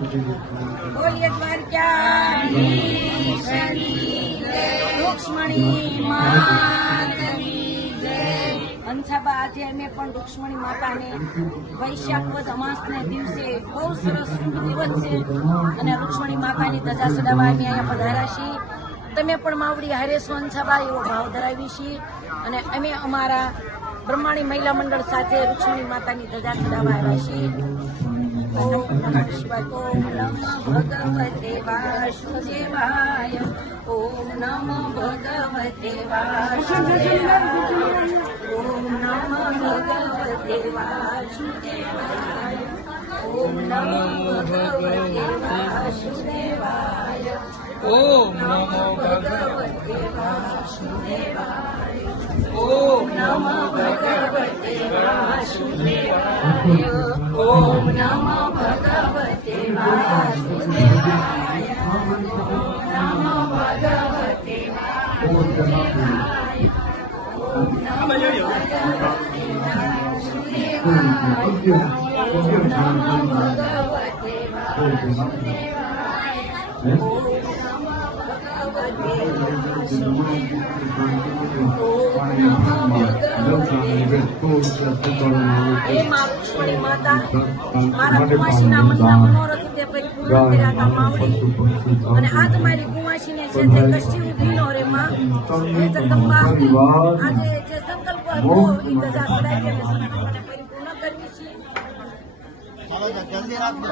બોલીએ જય. રૂક્ષ્મણી. હંસાબા આજે અમે પણ રૂક્ષ્મણી માતાને વૈશાખ વદ અમાસને દિવસે બહુ સરસ દિવસ છે અને રૂક્ષ્મણી માતાની ધજા સડાવવા અમે અહીંયા પધાર્યા છીએ તમે પણ માવડી હારેશો હંસાબા એવો ભાવ ધરાવી છીએ અને અમે અમારા બ્રહ્માણી મહિલા મંડળ સાથે રૂક્ષ્મણી માતાની ધજા સડાવવા આવ્યા છીએ Om Namo Bhagavate Vasudevaya. Om Namo Bhagavate Vasudevaya. Om Namo Bhagavate Vasudevaya Om Namo Bhagavate Om Namah Bhagavate Vasudevaya Om Namah Bhagavate Vasudevaya Om Namah Bhagavate Vasudevaya Om Namah Bhagavate Vasudevaya ઓમ નમઃ ભગવતે હે મા રૂક્ષ્મણી માતા મારા કુમાસીના મનના મનોરથ તે પરિપૂર્ણ કર્યા હતા માવડી અને આ તમારી કુમાસીને છે તે કશી ઊભી નો રે માં હે જગદંબા આજે જે સંકલ્પ હતો એ ધજા સડાઈ પરિપૂર્ણ કરવી છે